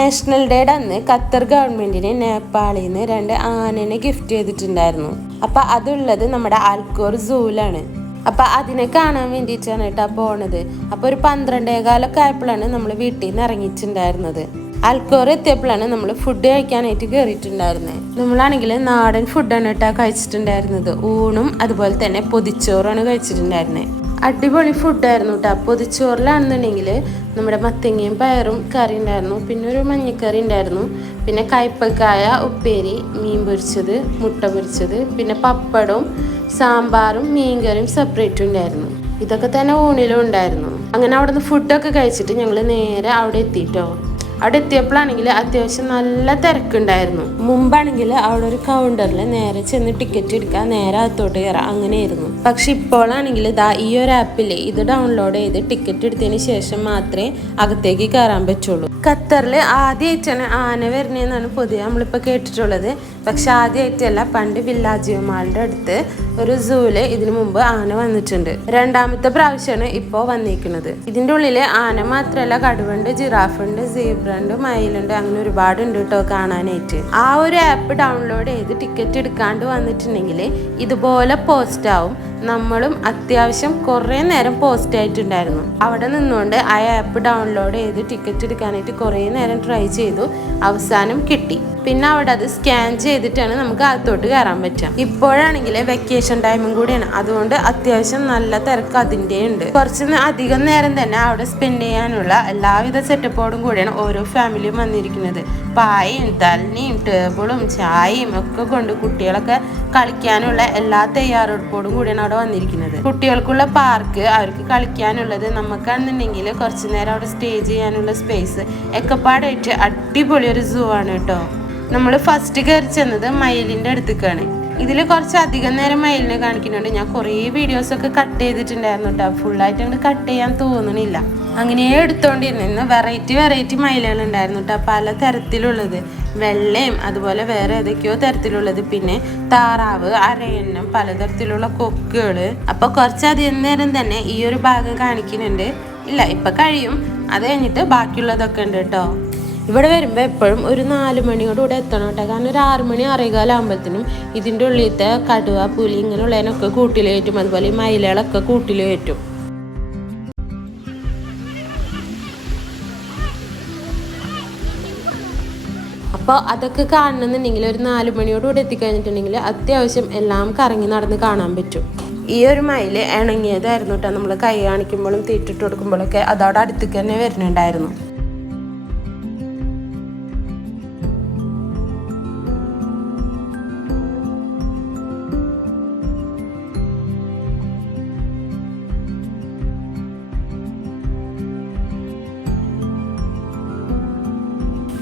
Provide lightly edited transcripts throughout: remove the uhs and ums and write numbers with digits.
National ഡേയുടെ അന്ന് Qatar ഗവൺമെന്റിന് നേപ്പാളിൽ നിന്ന് 2 ആനനെ ഗിഫ്റ്റ് ചെയ്തിട്ടുണ്ടായിരുന്നു. അപ്പൊ അതുള്ളത് നമ്മുടെ ആൽക്കോർ സൂലാണ്. അപ്പൊ അതിനെ കാണാൻ വേണ്ടിയിട്ടാണ് കേട്ടോ പോണത്. അപ്പൊ ഒരു 12:15 ആയപ്പോഴാണ് നമ്മൾ വീട്ടിൽ നിന്ന് ഇറങ്ങിയിട്ടുണ്ടായിരുന്നത്. ആൽക്കോർ എത്തിയപ്പോഴാണ് നമ്മൾ ഫുഡ് കഴിക്കാനായിട്ട് കയറിയിട്ടുണ്ടായിരുന്നത്. നമ്മളാണെങ്കിൽ നാടൻ ഫുഡാണ് കേട്ടോ കഴിച്ചിട്ടുണ്ടായിരുന്നത്. ഊണും അതുപോലെ തന്നെ പൊതിച്ചോറാണ് കഴിച്ചിട്ടുണ്ടായിരുന്നത്. അടിപൊളി ഫുഡായിരുന്നു കേട്ടോ. പൊതിച്ചോറിലാണെന്നുണ്ടെങ്കിൽ നമ്മുടെ മത്തങ്ങയും പയറും കറി ഉണ്ടായിരുന്നു, പിന്നെ ഒരു മഞ്ഞക്കറി ഉണ്ടായിരുന്നു, പിന്നെ കയ്പക്കായ ഉപ്പേരി, മീൻ പൊരിച്ചത്, മുട്ട പൊരിച്ചത്, പിന്നെ പപ്പടവും സാമ്പാറും മീൻകറിയും സെപ്പറേറ്റ് ഉണ്ടായിരുന്നു. ഇതൊക്കെ തന്നെ ഊണിലും ഉണ്ടായിരുന്നു. അങ്ങനെ അവിടെ നിന്ന് ഫുഡൊക്കെ കഴിച്ചിട്ട് ഞങ്ങൾ നേരെ അവിടെ എത്തിയിട്ടോ. അവിടെ എത്തിയപ്പോഴാണെങ്കിൽ അത്യാവശ്യം നല്ല തിരക്കുണ്ടായിരുന്നു. മുമ്പാണെങ്കിൽ അവിടെ ഒരു കൗണ്ടറിൽ നേരെ ചെന്ന് ടിക്കറ്റ് എടുക്കുക, നേരെ അകത്തോട്ട് കയറാം, അങ്ങനെയായിരുന്നു. പക്ഷെ ഇപ്പോഴാണെങ്കിൽ ഈ ഒരു ആപ്പിൽ ഇത് ഡൗൺലോഡ് ചെയ്ത് ടിക്കറ്റ് എടുത്തതിന് ശേഷം മാത്രമേ അകത്തേക്ക് കയറാൻ പറ്റുള്ളൂ. ഖത്തറിൽ ആദ്യമായിട്ടാണ് ആന വരുന്നതെന്നാണ് പൊതുവെ നമ്മളിപ്പോൾ കേട്ടിട്ടുള്ളത്. പക്ഷെ ആദ്യമായിട്ടല്ല, പണ്ട് വില്ലാജിയോ മാളിൻ്റെ അടുത്ത് ഒരു സൂല് ഇതിനു മുമ്പ് ആന വന്നിട്ടുണ്ട്. 2ാമത്തെ പ്രാവശ്യമാണ് ഇപ്പോൾ വന്നിരിക്കുന്നത്. ഇതിൻ്റെ ഉള്ളിൽ ആന മാത്രമല്ല, കടുവണ്ട്, ജിറാഫുണ്ട്, സീബ്രണ്ട്, മയിലുണ്ട്, അങ്ങനെ ഒരുപാടുണ്ട് കേട്ടോ കാണാനായിട്ട്. ആ ഒരു ആപ്പ് ഡൗൺലോഡ് ചെയ്ത് ടിക്കറ്റ് എടുക്കാണ്ട് വന്നിട്ടുണ്ടെങ്കിൽ ഇതുപോലെ പോസ്റ്റ് ആവും. നമ്മളും അത്യാവശ്യം കുറേ നേരം പോസ്റ്റ് ആയിട്ടുണ്ടായിരുന്നു. അവിടെ നിന്നുകൊണ്ട് ആ ആപ്പ് ഡൗൺലോഡ് ചെയ്ത് ടിക്കറ്റ് എടുക്കാനായിട്ട് കുറേ നേരം ട്രൈ ചെയ്തു. അവസാനം കിട്ടി. പിന്നെ അവിടെ അത് സ്കാൻ ചെയ്തിട്ടാണ് നമുക്ക് അകത്തോട്ട് കയറാൻ പറ്റുക. ഇപ്പോഴാണെങ്കിൽ വെക്കേഷൻ ടൈമും കൂടിയാണ്, അതുകൊണ്ട് അത്യാവശ്യം നല്ല തിരക്ക് അതിൻ്റെ ഉണ്ട്. കുറച്ച് അധികം നേരം തന്നെ അവിടെ സ്പെൻഡ് ചെയ്യാനുള്ള എല്ലാവിധ സെറ്റപ്പോടും കൂടിയാണ് ഓരോ ഫാമിലിയും വന്നിരിക്കുന്നത്. പായയും തലനിയും ടേബിളും ചായയും ഒക്കെ കൊണ്ട് കുട്ടികളൊക്കെ കളിക്കാനുള്ള എല്ലാ തയ്യാറെടുപ്പോടും കൂടിയാണ് അവിടെ വന്നിരിക്കുന്നത്. കുട്ടികൾക്കുള്ള പാർക്ക്, അവർക്ക് കളിക്കാനുള്ളത്, നമുക്കാണെന്നുണ്ടെങ്കിൽ കുറച്ച് നേരം അവിടെ സ്റ്റേ ചെയ്യാനുള്ള സ്പേസ് ഒക്കെ പാടായിട്ട് അടിപൊളി ഒരു സൂ ആണ് കേട്ടോ. നമ്മൾ ഫസ്റ്റ് കയറി ചെന്നത് മയിലിൻ്റെ അടുത്തേക്കാണ്. ഇതിൽ കുറച്ച് അധികം നേരം മയിലിനെ കാണിക്കുന്നുണ്ട്. ഞാൻ കുറേ വീഡിയോസൊക്കെ കട്ട് ചെയ്തിട്ടുണ്ടായിരുന്നു കേട്ടോ. ഫുള്ളായിട്ട് അങ്ങോട്ട് കട്ട് ചെയ്യാൻ തോന്നണില്ല. അങ്ങനെ എടുത്തോണ്ടിരുന്നു. വെറൈറ്റി മയിലുകൾ ഉണ്ടായിരുന്നു കേട്ടോ, പല തരത്തിലുള്ളത്. വെള്ളയും അതുപോലെ വേറെ ഏതൊക്കെയോ തരത്തിലുള്ളത്, പിന്നെ താറാവ്, അരയന്നം, പലതരത്തിലുള്ള കൊക്കുകൾ. അപ്പോൾ കുറച്ചധികം നേരം തന്നെ ഈ ഒരു ഭാഗം കാണിക്കുന്നുണ്ട്. ഇല്ല, ഇപ്പം കഴിയും. അത് കഴിഞ്ഞിട്ട് ബാക്കിയുള്ളതൊക്കെ ഉണ്ട് കേട്ടോ. ഇവിടെ വരുമ്പോൾ എപ്പോഴും ഒരു 4 മണിയോടുകൂടെ എത്തണം കേട്ടോ. കാരണം ഒരു 6 മണി 6:15 ആകുമ്പോഴത്തേനും ഇതിൻ്റെ ഉള്ളിലത്തെ കടുവ, പുലി ഇങ്ങനെയുള്ളതിനൊക്കെ കൂട്ടിൽ കയറ്റും. അതുപോലെ ഈ മയിലുകളൊക്കെ കൂട്ടിൽ കയറ്റും. അപ്പോൾ അതൊക്കെ കാണണമെന്നുണ്ടെങ്കിൽ ഒരു 4 മണിയോടുകൂടെ എത്തിക്കഴിഞ്ഞിട്ടുണ്ടെങ്കിൽ അത്യാവശ്യം എല്ലാം കറങ്ങി നടന്ന് കാണാൻ പറ്റും. ഈ ഒരു മയിൽ ഇണങ്ങിയതായിരുന്നു കേട്ടോ. നമ്മൾ കൈ കാണിക്കുമ്പോഴും തീറ്റിട്ട് കൊടുക്കുമ്പോഴൊക്കെ അതവിടെ അടുത്തേക്ക് തന്നെ വരുന്നുണ്ടായിരുന്നു.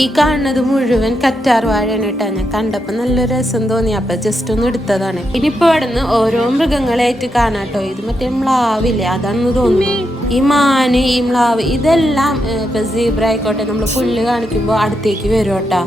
ഈ കാണുന്നത് മുഴുവൻ കറ്റാർ വാഴയാണ് കേട്ടോ. ഞാൻ കണ്ടപ്പോൾ നല്ല രസം തോന്നി, അപ്പം ജസ്റ്റ് ഒന്ന് എടുത്തതാണ്. ഇനിയിപ്പോൾ ഇവിടെ നിന്ന് ഓരോ മൃഗങ്ങളായിട്ട് കാണാട്ടോ. ഇത് മറ്റേ മ്ലാവില്ലേ, അതാണെന്ന് തോന്നുന്നു. ഈ മാന്, ഈ മ്ലാവ്, ഇതെല്ലാം ഇപ്പം സീബ്ര ആയിക്കോട്ടെ, നമ്മൾ പുല്ല് കാണിക്കുമ്പോൾ അടുത്തേക്ക് വരും കേട്ടോ.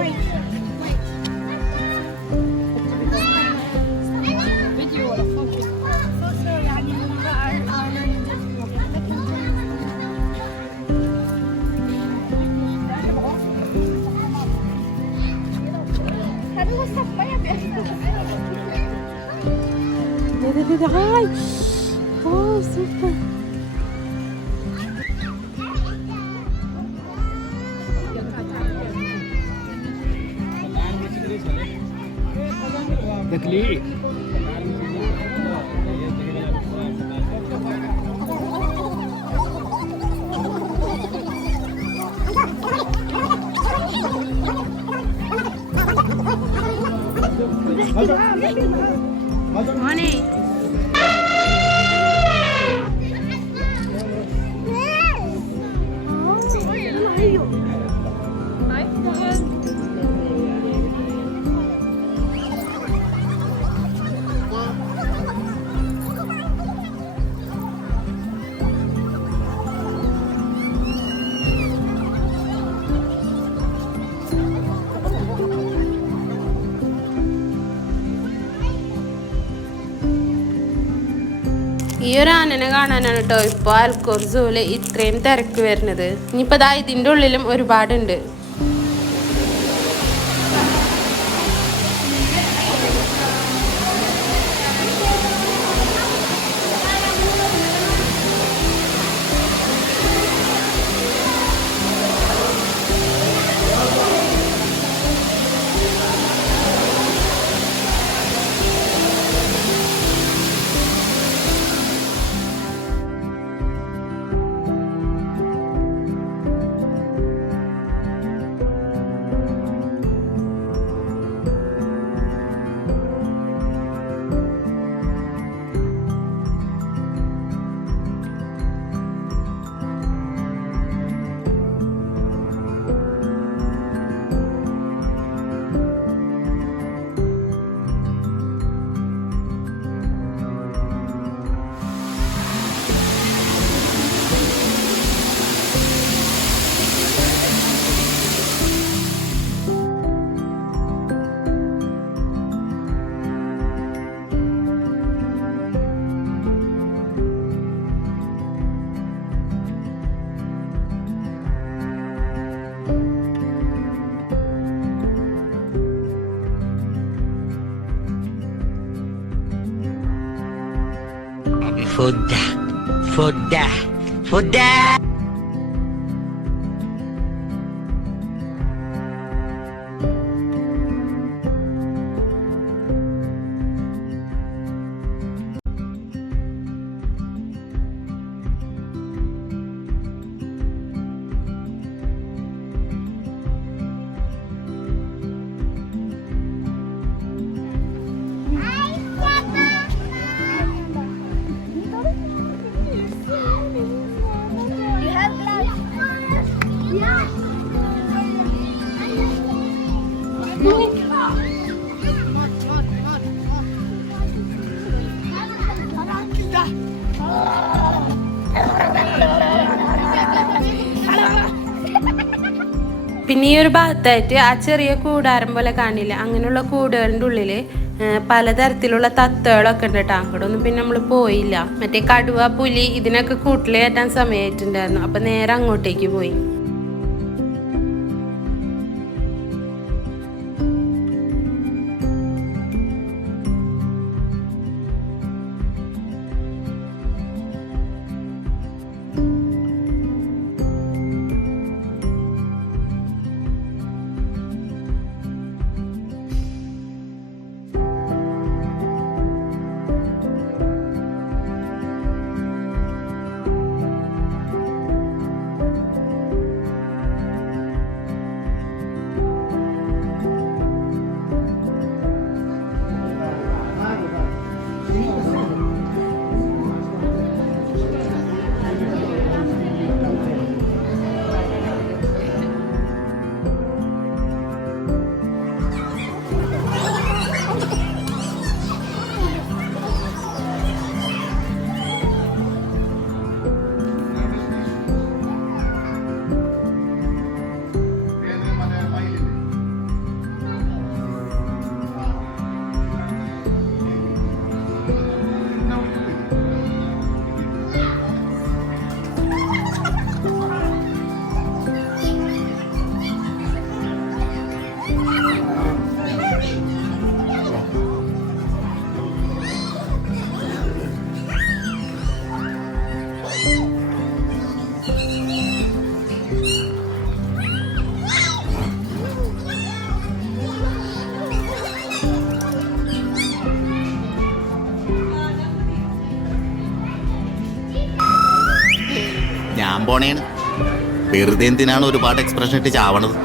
Right. Ay! Oh, super! Dakli. Morning. ഈ ഒരു ആനനെ കാണാനാണ് കേട്ടോ ഇപ്പോൾ ആൽക്കോർ സൂവില് ഇത്രയും തിരക്ക് വരുന്നത്. ഇനിയിപ്പോൾ ദാ ഇതിൻ്റെ ഉള്ളിലും ഒരുപാടുണ്ട്. Foda. പിന്നെ ഈ ഒരു ഭാഗത്തായിട്ട് ആ ചെറിയ കൂടാരം പോലെ കാണില്ല, അങ്ങനെയുള്ള കൂടുകളുടെ ഉള്ളിൽ പലതരത്തിലുള്ള തത്തകളൊക്കെ ഉണ്ട് കേട്ടോ. അങ്ങോട്ട് ഒന്നും പിന്നെ നമ്മൾ പോയില്ല. മറ്റേ കടുവ, പുലി ഇതിനൊക്കെ കൂട്ടിൽ കയറ്റാൻ സമയമായിട്ടുണ്ടായിരുന്നു. അപ്പം നേരെ അങ്ങോട്ടേക്ക് പോയി. പോണേണ്. വെറുതെ എന്തിനാണ് ഒരുപാട് എക്സ്പ്രഷൻ ഇട്ട് ചാവണത്?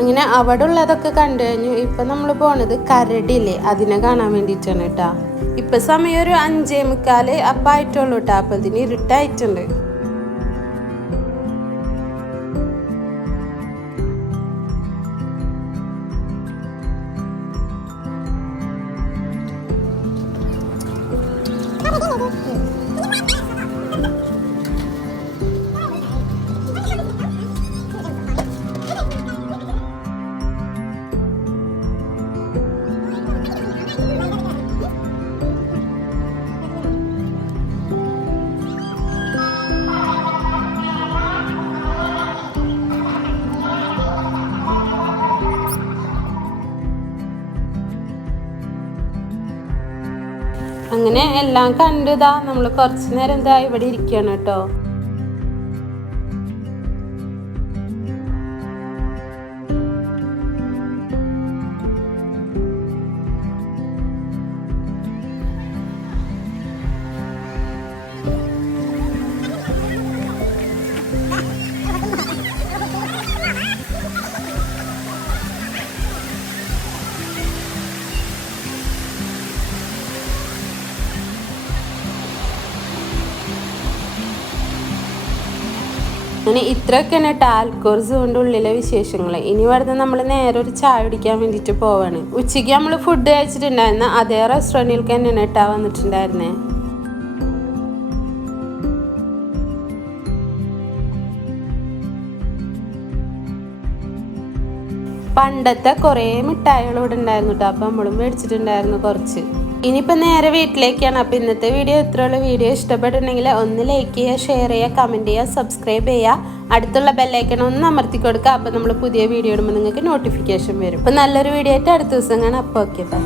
അങ്ങനെ അവിടെ ഉള്ളതൊക്കെ കണ്ടു കഴിഞ്ഞു. ഇപ്പം നമ്മൾ പോണത് കരടില്ലേ, അതിനെ കാണാൻ വേണ്ടിയിട്ടാണ് കേട്ടോ. ഇപ്പം സമയം ഒരു 5:45 അപ്പം ആയിട്ടുള്ളൂ കേട്ടോ. അപ്പം ഇതിന് ഇരുട്ടായിട്ടുണ്ട്. അങ്ങനെ എല്ലാം കണ്ടുതാ നമ്മൾ കുറച്ചു നേരം എന്താ ഇവിടെ ഇരിക്കുകയാണ് കേട്ടോ. അങ്ങനെ ഇത്രയൊക്കെയാണ് കേട്ടോ ആൽക്കോർ സൂവിൻ്റെ ഉള്ളിലെ വിശേഷങ്ങൾ. ഇനി ഇവിടുന്ന് നമ്മൾ നേരെ ഒരു ചായ കുടിക്കാൻ വേണ്ടിയിട്ട് പോവാണ്. ഉച്ചയ്ക്ക് നമ്മൾ ഫുഡ് കഴിച്ചിട്ടുണ്ടായിരുന്ന അതേ റെസ്റ്റോറൻറ്റിലേക്ക് തന്നെയാണ് കേട്ടോ വന്നിട്ടുണ്ടായിരുന്നേ. പണ്ടത്തെ കുറേ മിഠായികൾ ഇവിടെ ഉണ്ടായിരുന്നു കേട്ടോ. അപ്പം നമ്മളും മേടിച്ചിട്ടുണ്ടായിരുന്നു കുറച്ച്. ഇനിയിപ്പോൾ നേരെ വീട്ടിലേക്കാണ്. അപ്പോൾ ഇന്നത്തെ വീഡിയോ ഇത്രയുള്ള. വീഡിയോ ഇഷ്ടപ്പെട്ടിട്ടുണ്ടെങ്കിൽ ഒന്ന് ലൈക്ക് ചെയ്യുക, ഷെയർ ചെയ്യുക, കമൻറ്റ് ചെയ്യുക, സബ്സ്ക്രൈബ് ചെയ്യുക. അടുത്തുള്ള ബെല്ലൈക്കൺ ഒന്ന് അമർത്തി കൊടുക്കുക. അപ്പോൾ നമ്മൾ പുതിയ വീഡിയോ ഇടുമ്പോൾ നിങ്ങൾക്ക് നോട്ടിഫിക്കേഷൻ വരും. അപ്പോൾ നല്ലൊരു വീഡിയോ ആയിട്ട് അടുത്ത ദിവസം കാണാം. അപ്പോൾ ഓക്കെ ബൈ.